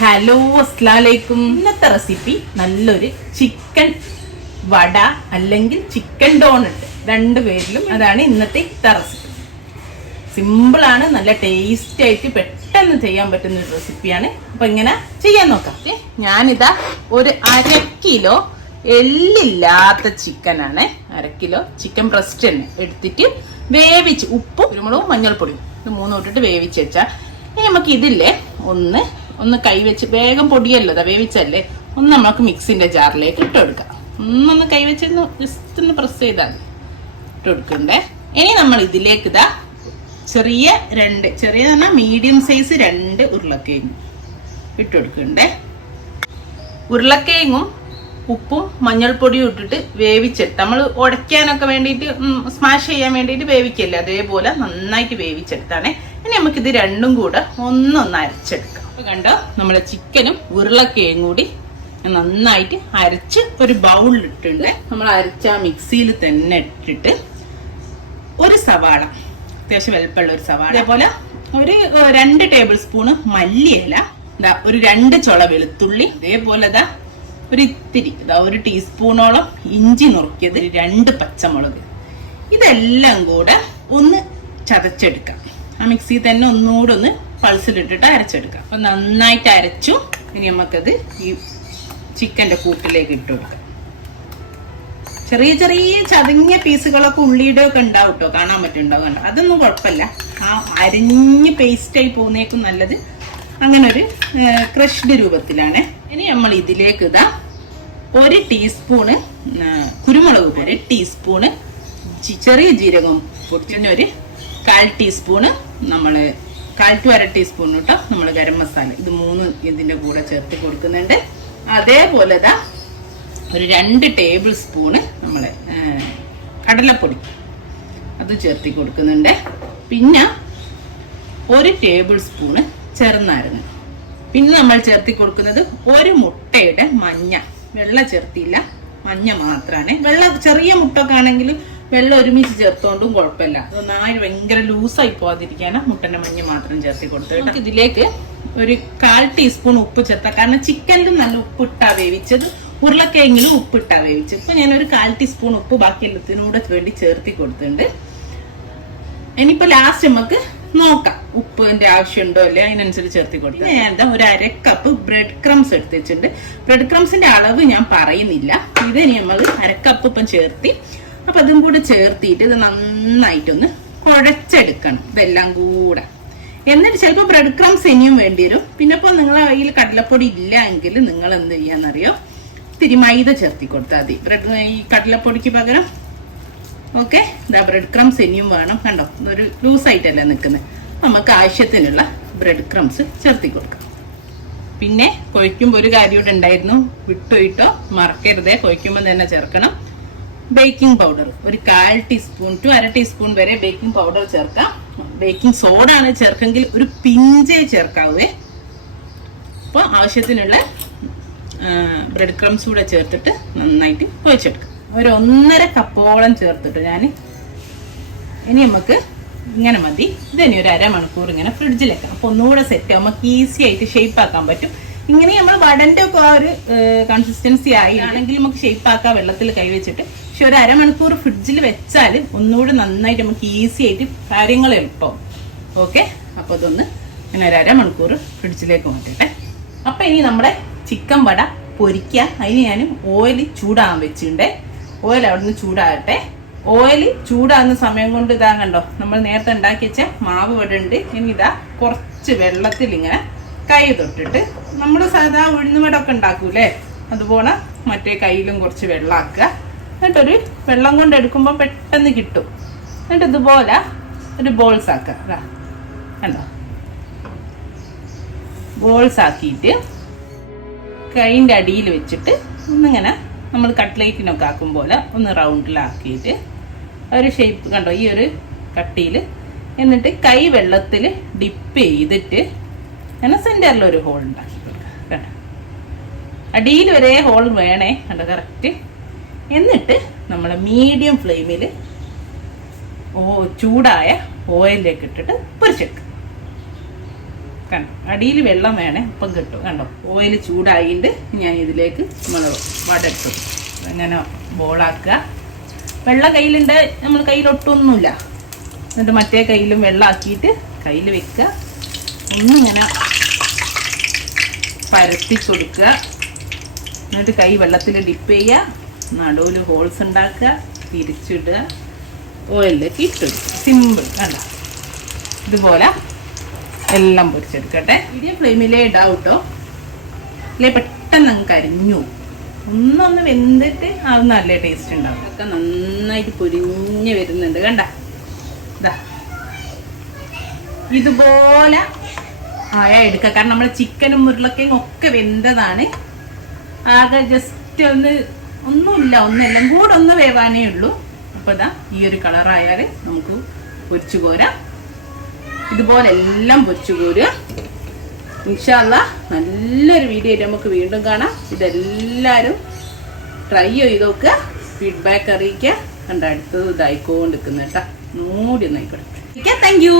Hello അസ്സലാമലൈക്കും. ഇന്നത്തെ recipe നല്ലൊരു ചിക്കൻ വട അല്ലെങ്കിൽ ചിക്കൻ ഡോണട്ട്, രണ്ടു പേരിലും അതാണ് ഇന്നത്തെ റെസിപ്പി. സിമ്പിളാണ്, നല്ല ടേസ്റ്റി ആയിട്ട് പെട്ടെന്ന് ചെയ്യാൻ പറ്റുന്ന ഒരു റെസിപ്പിയാണ്. അപ്പൊ ഇങ്ങനെ ചെയ്യാൻ നോക്കാം. ഞാനിതാ ഒരു 1/2 കിലോ എല്ലില്ലാത്ത ചിക്കനാണ്, 1/2 കിലോ ചിക്കൻ ബ്രസ്റ്റ് തന്നെ എടുത്തിട്ട് വേവിച്ച് ഉപ്പും കുരുമുളകും മഞ്ഞൾപ്പൊടിയും ഇത് 3 ഇട്ടിട്ട് വേവിച്ച് വെച്ചാൽ ഇനി നമുക്ക് ഇതില്ലേ ഒന്ന് കൈവച്ച് വേഗം പൊടിയല്ലോ, അതാ വേവിച്ചല്ലേ, ഒന്ന് നമുക്ക് മിക്സിന്റെ ജാറിലേക്ക് ഇട്ട് കൊടുക്കാം. ഒന്നൊന്ന് കൈവച്ച് ജസ്റ്റ് ഒന്ന് പ്രസ് ചെയ്താൽ ഇട്ട് കൊടുക്കണ്ടേ. ഇനി നമ്മൾ ഇതിലേക്ക് ഇതാ ചെറിയ പറഞ്ഞാൽ മീഡിയം സൈസ് 2 ഉരുളക്കിഴങ്ങ് ഇട്ട് കൊടുക്കണ്ടേ. ഉരുളക്കിഴങ്ങും ഉപ്പും മഞ്ഞൾപ്പൊടിയും ഇട്ടിട്ട് വേവിച്ചെടുത്ത് നമ്മൾ ഉടയ്ക്കാനൊക്കെ വേണ്ടിയിട്ട് സ്മാഷ് ചെയ്യാൻ വേണ്ടിയിട്ട് വേവിക്കല്ലേ, അതേപോലെ നന്നായിട്ട് വേവിച്ചെടുത്താണ്. ഇനി നമുക്കിത് രണ്ടും കൂടെ ഒന്നൊന്ന് അരച്ചെടുക്കാം. കണ്ടോ, നമ്മുടെ ചിക്കനും ഉരുളക്കിഴങ്ങും കൂടി നന്നായിട്ട് അരച്ച് ഒരു ബൗളിൽ ഇട്ടിട്ടുണ്ട്. നമ്മൾ അരച്ച മിക്സിയിൽ തന്നെ ഇട്ടിട്ട് ഒരു സവാള, അത്യാവശ്യം വലുപ്പമുള്ള ഒരു സവാള, അതേപോലെ ഒരു 2 ടേബിൾ സ്പൂണ് മല്ലിയില, ഒരു 2 ചുള വെളുത്തുള്ളി, അതേപോലെ ഒരു ഇത്തിരി 1 ടീസ്പൂണോളം ഇഞ്ചി നുറുക്കിയത്, 2 പച്ചമുളക്, ഇതെല്ലാം കൂടെ ഒന്ന് ചതച്ചെടുക്കാം. ആ മിക്സിയിൽ തന്നെ ഒന്നുകൂടെ ഒന്ന് പൾസിലിട്ടിട്ട് അരച്ചെടുക്കാം. അപ്പൊ നന്നായിട്ട് അരച്ചു. ഇനി നമുക്കത് ഈ ചിക്കന്റെ കൂട്ടിലേക്ക് ഇട്ട് കൊടുക്കാം. ചെറിയ ചെറിയ ചതങ്ങിയ പീസുകളൊക്കെ ഉള്ളിയുടെ ഒക്കെ ഉണ്ടാവും കേട്ടോ, കാണാൻ പറ്റുന്നുണ്ടാവും. അതൊന്നും കുഴപ്പമില്ല, ആ അരിഞ്ഞ് പേസ്റ്റായി പോകുന്നേക്കും നല്ലത്. അങ്ങനെ ഒരു ക്രഷ്ഡ് രൂപത്തിലാണ്. ഇനി നമ്മൾ ഇതിലേക്ക് 1 ടീസ്പൂണ് കുരുമുളക് പൊടി, 1 ടീസ്പൂണ് ചെറിയ ജീരകം പൊടിച്ചതിന് 1/4 ടീസ്പൂണ് 1/4 to 1/2 ടീസ്പൂൺ കേട്ടോ നമ്മൾ ഗരം മസാല, ഇത് 3 ഇതിന്റെ കൂടെ ചേർത്ത് കൊടുക്കുന്നുണ്ട്. അതേപോലെ ഒരു 2 ടേബിൾ സ്പൂണ് നമ്മള് കടലപ്പൊടി അത് ചേർത്തി കൊടുക്കുന്നുണ്ട്. പിന്നെ 1 ടേബിൾ സ്പൂണ് ചെറുനാരങ്ങ. പിന്നെ നമ്മൾ ചേർത്തി കൊടുക്കുന്നത് 1 മുട്ടയുടെ മഞ്ഞ, വെള്ള ചേർത്തില്ല, മഞ്ഞ മാത്രമാണ്. ചെറിയ മുട്ടൊക്കെ ആണെങ്കിൽ വെള്ളം ഒരുമിച്ച് ചേർത്തോണ്ടും കുഴപ്പമില്ല, നന്നായി ഭയങ്കര ലൂസായി പോവാതിരിക്കാനാ മുട്ടന്റെ മഞ്ഞ മാത്രം ചേർത്തി കൊടുത്തിട്ട് ഇതിലേക്ക് 1/4 ടീസ്പൂൺ ഉപ്പ് ചേർത്താം. കാരണം ചിക്കനിലും നല്ല ഉപ്പിട്ടാ വേവിച്ചത്, ഉരുളക്കിഴങ്ങിലും ഉപ്പിട്ടാ വേവിച്ചത്. ഇപ്പൊ ഞാൻ 1/4 ടീസ്പൂൺ ഉപ്പ് ബാക്കി എല്ലാത്തിനൂടെ വേണ്ടി ചേർത്തി കൊടുത്തിട്ടുണ്ട്. ഇനിയിപ്പോ ലാസ്റ്റ് നമുക്ക് നോക്കാം ഉപ്പിന്റെ ആവശ്യമുണ്ടോ അല്ലേ, അതിനനുസരിച്ച് ചേർത്തി കൊടുക്കാം. ഞാൻ 1/2 കപ്പ് ബ്രെഡ് ക്രംസ് എടുത്ത് വെച്ചിട്ടുണ്ട്. ബ്രെഡ് ക്രംസിന്റെ അളവ് ഞാൻ പറയുന്നില്ല, ഇത് ഇനി നമ്മൾ 1/2 കപ്പ് ഇപ്പം ചേർത്തി. അപ്പൊ അതും കൂടെ ചേർത്തിട്ട് ഇത് നന്നായിട്ടൊന്ന് കുഴച്ചെടുക്കണം, ഇതെല്ലാം കൂടെ. എന്നിട്ട് ചിലപ്പോൾ ബ്രെഡ് ക്രംസ് ഇനിയും വേണ്ടി വരും. പിന്നെ ഇപ്പോൾ നിങ്ങളെ കയ്യിൽ കടലപ്പൊടി ഇല്ല എങ്കിൽ നിങ്ങൾ എന്ത് ചെയ്യാന്നറിയോ, ഇത്തിരി മൈദ ചേർത്തി കൊടുത്താൽ മതി ഈ കടലപ്പൊടിക്ക് പകരം. ഓക്കെ, ബ്രെഡ് ക്രംസ് ഇനിയും വേണം. കണ്ടോ, ഇതൊരു ലൂസായിട്ടല്ലേ നിൽക്കുന്നത്. നമുക്ക് ആവശ്യത്തിനുള്ള ബ്രെഡ് ക്രംസ് ചേർത്തി കൊടുക്കാം. പിന്നെ കൊഴിക്കുമ്പോൾ ഒരു കാര്യം ഇവിടെ ഉണ്ടായിരുന്നു, വിട്ടുപോയിട്ടോ, മറക്കരുതേ, കൊഴിക്കുമ്പോൾ തന്നെ ചേർക്കണം baking powder. 1/4 teaspoon to 1/2 teaspoon വരെ ബേക്കിംഗ് പൗഡർ ചേർക്കാം. ബേക്കിംഗ് സോഡ ആണ് ചേർക്കെങ്കിൽ ഒരു പിഞ്ചേ ചേർക്കാവേ. അപ്പോൾ ആവശ്യത്തിനുള്ള ബ്രെഡ് ക്രംസ് കൂടെ ചേർത്തിട്ട് നന്നായിട്ട് കുഴച്ചെടുക്കാം. 1.5 കപ്പോളം ചേർത്തിട്ട് ഇനി നമുക്ക് ഇങ്ങനെ മതി. ഇതിനി 1/2 മണിക്കൂർ ഇങ്ങനെ ഫ്രിഡ്ജിൽ വെക്കാം. അപ്പൊ ഒന്നുകൂടെ സെറ്റ് ആവും, നമുക്ക് ഈസി ആയിട്ട് ഷേപ്പ് ആക്കാൻ പറ്റും. ഇങ്ങനെ നമ്മൾ വടന്റെ ഒക്കെ ഒരു കൺസിസ്റ്റൻസി ആയി ആണെങ്കിൽ നമുക്ക് ഷേപ്പ് ആക്കാം വെള്ളത്തിൽ കൈവച്ചിട്ട്. പക്ഷെ 1/2 മണിക്കൂർ ഫ്രിഡ്ജിൽ വെച്ചാൽ ഒന്നുകൂടെ നന്നായിട്ട് നമുക്ക് ഈസി ആയിട്ട് കാര്യങ്ങൾ എളുപ്പമാവും. ഓക്കെ, അപ്പൊ അതൊന്ന് ഇങ്ങനെ 1/2 മണിക്കൂർ ഫ്രിഡ്ജിലേക്ക് മാറ്റട്ടെ. അപ്പൊ ഇനി നമ്മുടെ ചിക്കൻ വട പൊരിക്കുക. അതിന് ഞാൻ ഓയിൽ ചൂടാകാൻ വെച്ചിട്ടുണ്ട്. ഓയിൽ അവിടുന്ന് ചൂടാകട്ടെ. ഓയിൽ ചൂടാകുന്ന സമയം കൊണ്ട് കണ്ടോ, നമ്മൾ നേരത്തെ ഉണ്ടാക്കി വെച്ച മാവ് വട ഉണ്ട്. ഇനി കുറച്ച് വെള്ളത്തിൽ ഇങ്ങനെ കൈ തൊട്ടിട്ട് നമ്മൾ സാധാ ഉഴുന്നുവടൊക്കെ ഉണ്ടാക്കൂലേ, അതുപോലെ മറ്റേ കയ്യിലും കുറച്ച് വെള്ളമാക്കുക. എന്നിട്ടൊരു വെള്ളം കൊണ്ട് എടുക്കുമ്പോൾ പെട്ടെന്ന് കിട്ടും. എന്നിട്ട് ഇതുപോലെ ഒരു ബോൾസ് ആക്കുക. കണ്ടോ, ബോൾസ് ആക്കിയിട്ട് കൈൻ്റെ അടിയിൽ വെച്ചിട്ട് ഒന്നിങ്ങനെ നമ്മൾ കട്ട്ലേറ്റിനൊക്കെ ആക്കും പോലെ ഒന്ന് റൗണ്ടിലാക്കിയിട്ട് ഒരു ഷേപ്പ് കണ്ടോ, ഈ ഒരു കട്ടിയിൽ. എന്നിട്ട് കൈ വെള്ളത്തിൽ ഡിപ്പ് ചെയ്തിട്ട് അങ്ങനെ സെന്ററിൽ ഒരു ഹോൾ ഉണ്ടാക്കി കൊടുക്കുക. കണ്ടോ, അടിയിൽ വരെ ഹോൾ വേണേ, കണ്ടോ കറക്റ്റ്. എന്നിട്ട് നമ്മൾ മീഡിയം ഫ്ലെയിമിൽ ചൂടായ ഓയിലിലേക്ക് ഇട്ടിട്ട് പൊരിച്ചെടുക്കുക. കണ്ടോ അടിയിൽ വെള്ളം വേണേ അപ്പം കിട്ടും. കണ്ടോ ഓയിൽ ചൂടായിട്ട് ഞാൻ ഇതിലേക്ക് നമ്മൾ വട ഇട്ടു. അങ്ങനെ ബോളാക്കുക. വെള്ളം കയ്യിലുണ്ട്, നമ്മൾ കയ്യിലൊട്ടൊന്നുമില്ല. എന്നിട്ട് മറ്റേ കയ്യിലും വെള്ളമാക്കിയിട്ട് കയ്യിൽ വെക്കുക. ഒന്നിങ്ങനെ പരത്തി കൊടുക്കുക. എന്നിട്ട് കൈ വെള്ളത്തിൽ ഡിപ്പ് ചെയ്യുക. നടുവിൽ ഹോൾസ് ഉണ്ടാക്കുക. തിരിച്ചിടുക. ഓയിലിലേക്ക് ഇട്ടെടുക്കുക. സിമ്പിൾ. കണ്ടോ ഇതുപോലെ എല്ലാം പൊരിച്ചെടുക്കട്ടെ. മീഡിയം ഫ്ലെയിമിലേ ഇടാവും കേട്ടോ, അല്ലേ പെട്ടെന്ന് അങ്ങ് കരിഞ്ഞു. ഒന്നൊന്ന് വെന്തിട്ട് അത് നല്ല ടേസ്റ്റ് ഉണ്ടാവും. ഒക്കെ നന്നായിട്ട് പൊരിഞ്ഞ് വരുന്നുണ്ട്. കണ്ട ഇതാ ഇതുപോലെ ആയാൽ എടുക്കുക. കാരണം നമ്മൾ ചിക്കനും ഉരുളക്കിഴങ്ങും ഒക്കെ വെന്തതാണ്. ആകെ ജസ്റ്റ് ഒന്നുമെല്ലാം കൂടെ ഒന്ന് വേവാനേ ഉള്ളൂ. അപ്പോൾ ഇതാ ഈ ഒരു കളറായാൽ നമുക്ക് പൊരിച്ചു കോരാം. ഇതുപോലെ എല്ലാം പൊരിച്ചു കോരുക. ഇൻഷാ അല്ലാഹ് നല്ലൊരു വീഡിയോ ആയിട്ട് നമുക്ക് വീണ്ടും കാണാം. ഇതെല്ലാവരും ട്രൈ ചെയ്ത് നോക്കുക, ഫീഡ്ബാക്ക് അറിയിക്കുക. കണ്ട അടുത്തത് ഇതായിക്കൊണ്ടിരിക്കുന്നു കേട്ടോ. മൂടി ഒന്നായിക്കോട്ടെ. Thank you.